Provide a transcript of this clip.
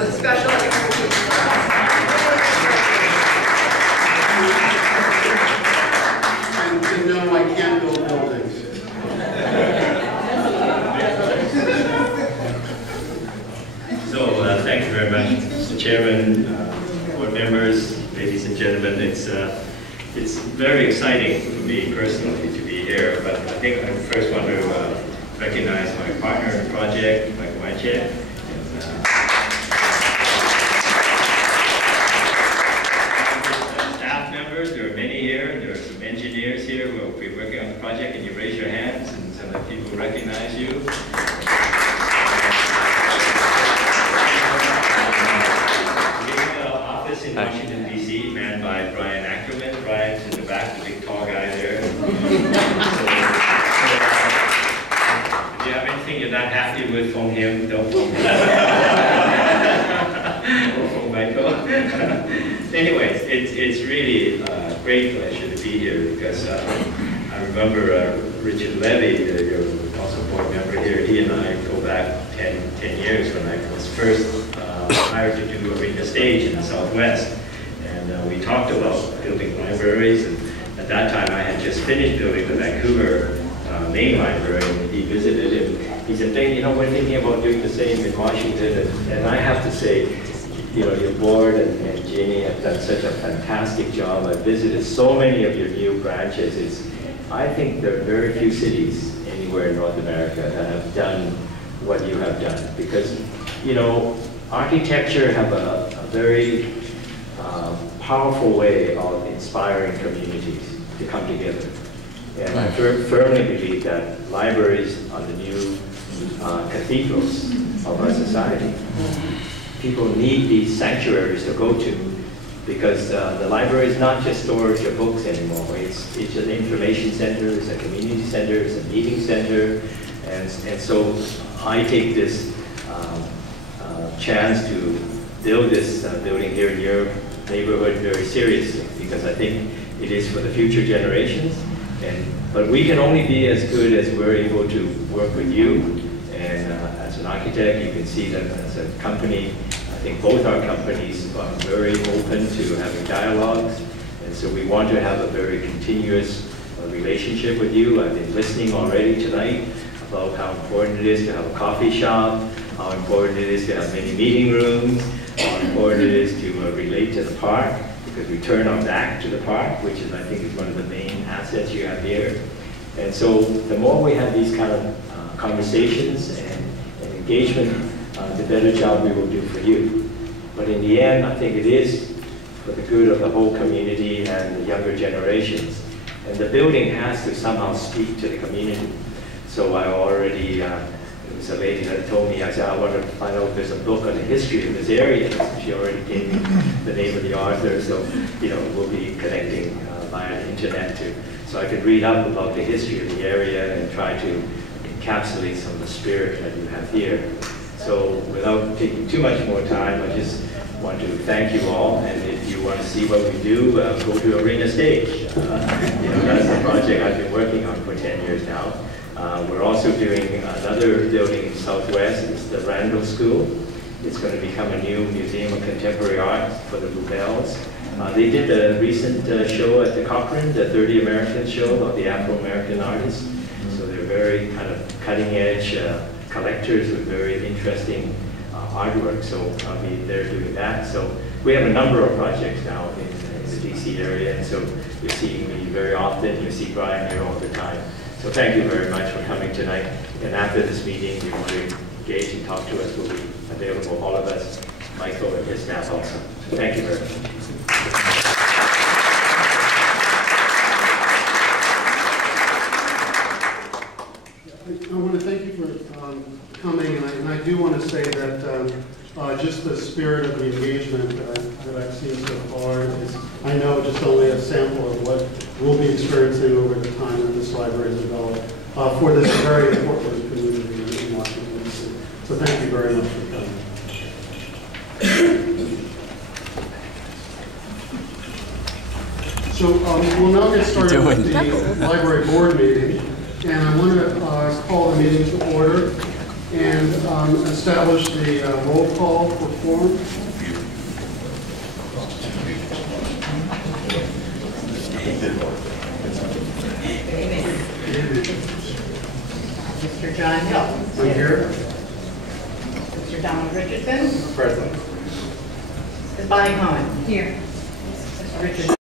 Special and no, I can't build buildings. So thank you very much, Mr. Chairman, board members, ladies and gentlemen. It's very exciting for me personally to be here, but I think I first want to recognize my partner in the project, Michael Weincheck. Staff members, there are many here. There are some engineers here who will be working on the project. Can you raise your hands and some of the people recognize you? In Washington, D.C., manned by Brian Ackerman. Brian's in the back, the big tall guy there. So, if you have anything you're not happy with from him, don't phone him. Or from Michael. Anyways, it's really a great pleasure to be here because I remember Richard Levy, your also board member here, he and I go back 10 years when I was first hired to do Arena Stage in the Southwest. And we talked about building libraries, and at that time I had just finished building the Vancouver main library, and he visited and he said, "Hey, you know, we're thinking about doing the same in Washington." And I have to say, you know, your board and Jeannie have done such a fantastic job. I visited so many of your new branches. I think there are very few cities anywhere in North America that have done what you have done, because, you know, architecture have a very powerful way of inspiring communities to come together. And I firmly believe that libraries are the new cathedrals of our society. People need these sanctuaries to go to, because the library is not just storage of books anymore. It's an information center, it's a community center, it's a meeting center. And so I take this chance to build this building here in your neighborhood very seriously, because I think it is for the future generations. But we can only be as good as we're able to work with you. And as an architect, you can see that as a company, I think both our companies are very open to having dialogues. And so we want to have a very continuous relationship with you. I've been listening already tonight about how important it is to have a coffee shop, how important it is to have many meeting rooms, how important it is to relate to the park, because we turn our back to the park, which is, I think, is one of the main assets you have here. And so the more we have these kind of conversations and engagement, the better job we will do for you. But in the end, I think it is for the good of the whole community and the younger generations. And the building has to somehow speak to the community. So I already, there was a lady that told me, I said, I want to find out if there's a book on the history of this area. She already gave me the name of the author, so, you know, we'll be connecting via the internet too. So I could read up about the history of the area and try to encapsulate some of the spirit that you have here. So without taking too much more time, I just want to thank you all. And if you want to see what we do, go to Arena Stage. You know, that's the project I've been working on for 10 years now. We're also doing another building in Southwest. It's the Randall School. It's going to become a new museum of contemporary art for the Rubels. They did a recent show at the Cochrane, the 30 Americans show of the Afro-American artists. So they're very kind of cutting-edge collectors with very interesting artwork. So I'll be there doing that. So we have a number of projects now in the DC area. And so you're seeing me very often. You see Brian here all the time. So thank you very much for coming tonight. And after this meeting, if you want to engage and talk to us, we'll be available, all of us, Michael and his staff also. So thank you very much. I want to thank you for coming, and I do want to say that just the spirit of the engagement that I've seen so far is, I know, just only a sample of what we'll be experiencing over the time that this library is developed for this very important community in Washington, D.C. So thank you very much for coming. So we'll now get started with the library board meeting, and I want to call the meeting to order. and establish the roll call for form. Mr. John Hill. I'm here. Mr. Donald Richardson. Present. Ms. Bonnie Cohen. Here. Mr. Richard